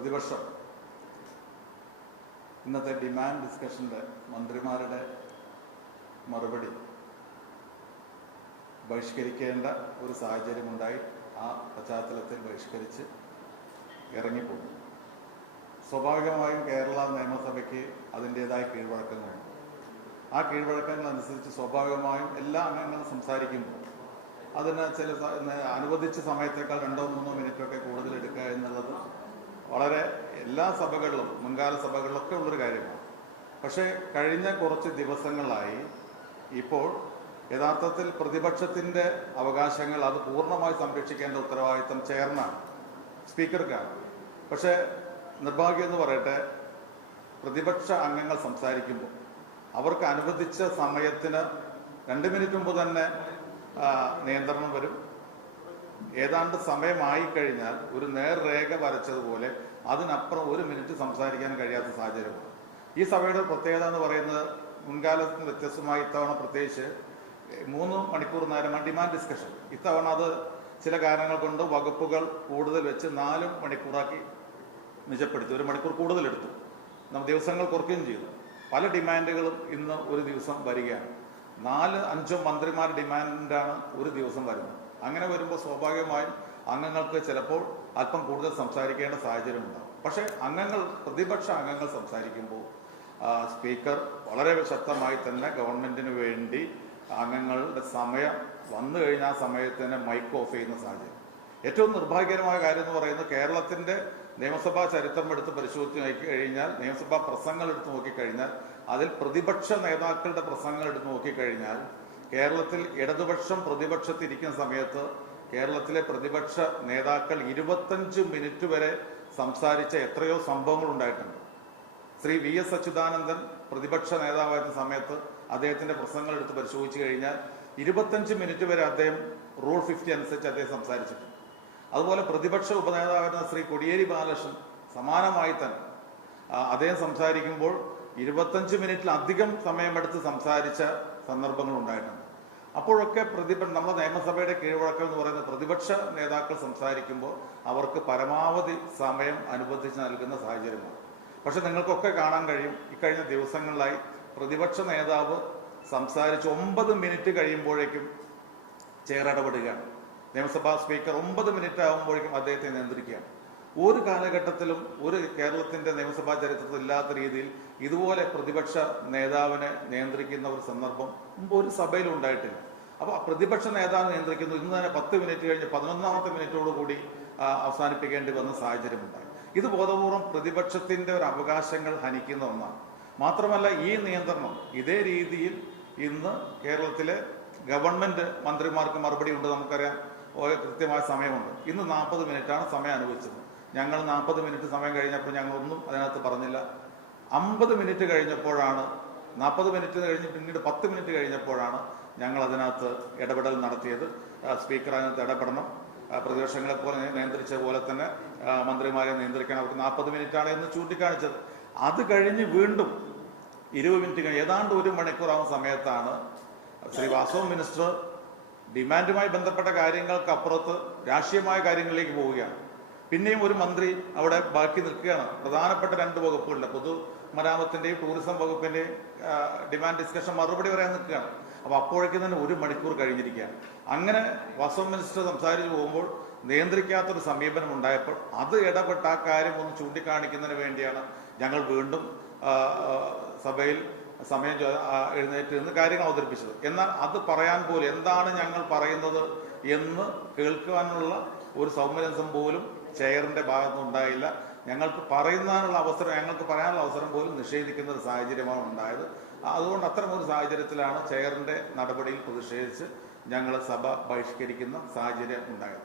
പ്രതിപക്ഷം ഇന്നത്തെ ഡിമാൻഡ് ഡിസ്കഷൻ്റെ മന്ത്രിമാരുടെ മറുപടി ബഹിഷ്കരിക്കേണ്ട ഒരു സാഹചര്യമുണ്ടായി. ആ പശ്ചാത്തലത്തിൽ ബഹിഷ്കരിച്ച് ഇറങ്ങിപ്പോയി. സ്വാഭാവികമായും കേരള നിയമസഭയ്ക്ക് അതിൻ്റേതായ കീഴ്വഴക്കങ്ങളുണ്ട്. ആ കീഴ്വഴക്കങ്ങളനുസരിച്ച് സ്വാഭാവികമായും എല്ലാ അംഗങ്ങളും സംസാരിക്കുമ്പോൾ അതിന് ചില അനുവദിച്ച സമയത്തേക്കാൾ 2-3 മിനിറ്റൊക്കെ കൂടുതൽ എടുക്കുക എന്നുള്ളത് വളരെ എല്ലാ സഭകളിലും മുൻകാല സഭകളിലൊക്കെ ഉള്ളൊരു കാര്യമാണ്. പക്ഷേ കഴിഞ്ഞ കുറച്ച് ദിവസങ്ങളായി ഇപ്പോൾ യഥാർത്ഥത്തിൽ പ്രതിപക്ഷത്തിൻ്റെ അവകാശങ്ങൾ അത് പൂർണ്ണമായി സംരക്ഷിക്കേണ്ട ഉത്തരവാദിത്തം ചെയർമാൻ സ്പീക്കർക്കാണ്. പക്ഷേ നിർഭാഗ്യം എന്ന് പറയട്ടെ, പ്രതിപക്ഷ അംഗങ്ങൾ സംസാരിക്കുമ്പോൾ അവർക്ക് അനുവദിച്ച സമയത്തിന് 2 മിനിറ്റ് മുമ്പ് തന്നെ നിയന്ത്രണം വരും. ഏതാണ്ട് സമയമായി കഴിഞ്ഞാൽ ഒരു നേർരേഖ വരച്ചതുപോലെ അതിനപ്പുറം 1 മിനിറ്റ് സംസാരിക്കാൻ കഴിയാത്ത സാഹചര്യമാണ്. ഈ സഭയുടെ പ്രത്യേകത എന്ന് പറയുന്നത് മുൻകാലത്തിന് വ്യത്യസ്തമായി ഇത്തവണ പ്രത്യേകിച്ച് 3 മണിക്കൂർ നേരമാണ് ഡിമാൻഡ് ഡിസ്കഷൻ. ഇത്തവണ അത് ചില കാരണങ്ങൾ കൊണ്ട് വകുപ്പുകൾ കൂടുതൽ വെച്ച് 4 മണിക്കൂറാക്കി നിജപ്പെടുത്തി. 1 മണിക്കൂർ കൂടുതലെടുത്തു. നമ്മൾ ദിവസങ്ങൾ കുറയ്ക്കുകയും ചെയ്തു. പല ഡിമാൻഡുകളും ഇന്ന് ഒരു ദിവസം വരികയാണ്. 4-5 മന്ത്രിമാർ ഡിമാൻഡാണ് ഒരു ദിവസം വരുന്നത്. അങ്ങനെ വരുമ്പോൾ സ്വാഭാവികമായും അംഗങ്ങൾക്ക് ചിലപ്പോൾ അല്പം കൂടുതൽ സംസാരിക്കേണ്ട സാഹചര്യമുണ്ടാകും. പക്ഷേ പ്രതിപക്ഷ അംഗങ്ങൾ സംസാരിക്കുമ്പോൾ സ്പീക്കർ വളരെ ശക്തമായി തന്നെ ഗവൺമെന്റിന് വേണ്ടി അംഗങ്ങളുടെ സമയം വന്നു കഴിഞ്ഞ ആ സമയത്ത് തന്നെ മൈക്ക് ഓഫ് ചെയ്യുന്ന സാഹചര്യം. ഏറ്റവും നിർഭാഗ്യകരമായ കാര്യം എന്ന് പറയുന്നത് കേരളത്തിന്റെ നിയമസഭാ ചരിത്രം എടുത്ത് പരിശോധിച്ച് നോക്കിക്കഴിഞ്ഞാൽ, നിയമസഭാ പ്രസംഗങ്ങൾ എടുത്ത് നോക്കിക്കഴിഞ്ഞാൽ, അതിൽ പ്രതിപക്ഷ നേതാക്കളുടെ പ്രസംഗങ്ങൾ എടുത്ത് നോക്കിക്കഴിഞ്ഞാൽ കേരളത്തിൽ ഇടതുപക്ഷം പ്രതിപക്ഷത്തിരിക്കുന്ന സമയത്ത് കേരളത്തിലെ പ്രതിപക്ഷ നേതാക്കൾ 25 മിനിറ്റ് വരെ സംസാരിച്ച എത്രയോ സംഭവങ്ങൾ ഉണ്ടായിട്ടുണ്ട്. ശ്രീ VS അച്യുതാനന്ദൻ പ്രതിപക്ഷ നേതാവായിരുന്ന സമയത്ത് അദ്ദേഹത്തിന്റെ പ്രസംഗങ്ങൾ എടുത്ത് പരിശോധിച്ചു കഴിഞ്ഞാൽ 25 മിനിറ്റ് വരെ അദ്ദേഹം റൂൾ 50 അനുസരിച്ച് അദ്ദേഹം സംസാരിച്ചിട്ടുണ്ട്. അതുപോലെ പ്രതിപക്ഷ ഉപനേതാവായിരുന്ന ശ്രീ കോടിയേരി ബാലകൃഷ്ണൻ സമാനമായി തന്നെ അദ്ദേഹം സംസാരിക്കുമ്പോൾ 25 മിനിറ്റിലധികം സമയമെടുത്ത് സംസാരിച്ച സന്ദർഭങ്ങൾ ഉണ്ടായിട്ടുണ്ട്. അപ്പോഴൊക്കെ നമ്മുടെ നിയമസഭയുടെ കീഴ്വഴക്കം എന്ന് പറയുന്നത് പ്രതിപക്ഷ നേതാക്കൾ സംസാരിക്കുമ്പോൾ അവർക്ക് പരമാവധി സമയം അനുവദിച്ച് നൽകുന്ന സാഹചര്യമാണ്. പക്ഷെ നിങ്ങൾക്കൊക്കെ കാണാൻ കഴിയും, ഇക്കഴിഞ്ഞ ദിവസങ്ങളിലായി പ്രതിപക്ഷ നേതാവ് സംസാരിച്ച് 9 മിനിറ്റ് കഴിയുമ്പോഴേക്കും ചെയർ ഇടപെടുകയാണ്. നിയമസഭാ സ്പീക്കർ 9 മിനിറ്റ് ആകുമ്പോഴേക്കും അദ്ദേഹത്തെ നിയന്ത്രിക്കുകയാണ്. ഒരു കാലഘട്ടത്തിലും ഒരു കേരളത്തിന്റെ നിയമസഭാ ചരിത്രത്തിൽ ഇല്ലാത്ത രീതിയിൽ ഇതുപോലെ പ്രതിപക്ഷ നേതാവിനെ നിയന്ത്രിക്കുന്ന ഒരു സന്ദർഭം മുമ്പ് ഒരു സഭയിലും ഉണ്ടായിട്ടില്ല. അപ്പൊ പ്രതിപക്ഷ നേതാവ് നിയന്ത്രിക്കുന്നു. ഇന്ന് തന്നെ 10 മിനിറ്റ് കഴിഞ്ഞ് 11ാമത്തെ മിനിറ്റോടുകൂടി അവസാനിപ്പിക്കേണ്ടി വന്ന സാഹചര്യമുണ്ടായി. ഇത് ബോധപൂർവം പ്രതിപക്ഷത്തിന്റെ ഒരു അവകാശങ്ങൾ ഹനിക്കുന്ന ഒന്നാണ്. മാത്രമല്ല, ഈ നിയന്ത്രണം ഇതേ രീതിയിൽ ഇന്ന് കേരളത്തിലെ ഗവൺമെന്റ് മന്ത്രിമാർക്ക് മറുപടി ഉണ്ട്. നമുക്കറിയാം, കൃത്യമായ സമയമുണ്ട്. ഇന്ന് 40 മിനിറ്റാണ് സമയം അനുവദിച്ചത്. ഞങ്ങൾ 40 മിനിറ്റ് സമയം കഴിഞ്ഞപ്പോൾ ഞങ്ങളൊന്നും അതിനകത്ത് പറഞ്ഞില്ല. 50 മിനിറ്റ് കഴിഞ്ഞപ്പോഴാണ്, 40 മിനിറ്റ് കഴിഞ്ഞ് പിന്നീട് 10 മിനിറ്റ് കഴിഞ്ഞപ്പോഴാണ് ഞങ്ങൾ അതിനകത്ത് ഇടപെടൽ നടത്തിയത്. സ്പീക്കർ അതിനകത്ത് ഇടപെടണം, പ്രതിപക്ഷങ്ങളെ പോലെ നിയന്ത്രിച്ച പോലെ തന്നെ മന്ത്രിമാരെ നിയന്ത്രിക്കണം, അവർക്ക് 40 മിനിറ്റാണ് എന്ന് ചൂണ്ടിക്കാണിച്ചത്. അത് കഴിഞ്ഞ് വീണ്ടും 20 മിനിറ്റ് കഴിഞ്ഞ് ഏതാണ്ട് 1 മണിക്കൂറാവുന്ന സമയത്താണ് ശ്രീ വാസവ മിനിസ്റ്റർ ഡിമാൻഡുമായി ബന്ധപ്പെട്ട കാര്യങ്ങൾക്കപ്പുറത്ത് രാഷ്ട്രീയമായ കാര്യങ്ങളിലേക്ക് പോവുകയാണ്. പിന്നെയും ഒരു മന്ത്രി അവിടെ ബാക്കി നിൽക്കുകയാണ്. പ്രധാനപ്പെട്ട 2 വകുപ്പുകളുടെ പൊതുമരാമത്തിന്റെയും ടൂറിസം വകുപ്പിന്റെയും ഡിമാൻഡ് ഡിസ്കഷൻ മറുപടി പറയാൻ നിൽക്കുകയാണ്. അപ്പൊ അപ്പോഴേക്കും തന്നെ 1 മണിക്കൂർ കഴിഞ്ഞിരിക്കുകയാണ്. അങ്ങനെ വാസവ മിനിസ്റ്റർ സംസാരിച്ചു പോകുമ്പോൾ നിയന്ത്രിക്കാത്തൊരു സമീപനം ഉണ്ടായപ്പോൾ അത് ഇടപെട്ട ആ കാര്യം ഒന്ന് ചൂണ്ടിക്കാണിക്കുന്നതിന് വേണ്ടിയാണ് ഞങ്ങൾ വീണ്ടും സഭയിൽ സമയം എഴുന്നേറ്റ് നിന്ന് കാര്യങ്ങൾ അവതരിപ്പിച്ചത്. എന്നാൽ അത് പറയാൻ പോലും എന്താണ് ഞങ്ങൾ പറയുന്നത് എന്ന് കേൾക്കുവാനുള്ള ഒരു സൗമ്യരസം പോലും ചെയറിന്റെ ഭാഗത്തുനിന്ന് ഉണ്ടായില്ല. ഞങ്ങൾക്ക് പറയാനുള്ള അവസരം പോലും നിഷേധിക്കുന്ന ഒരു സാഹചര്യമാണ് ഉണ്ടായത്. അതുകൊണ്ട് അത്തരമൊരു സാഹചര്യത്തിലാണ് ചെയറിന്റെ നടപടിയിൽ പ്രതിഷേധിച്ച് ഞങ്ങൾ സഭ ബഹിഷ്കരിക്കുന്ന സാഹചര്യം ഉണ്ടായത്.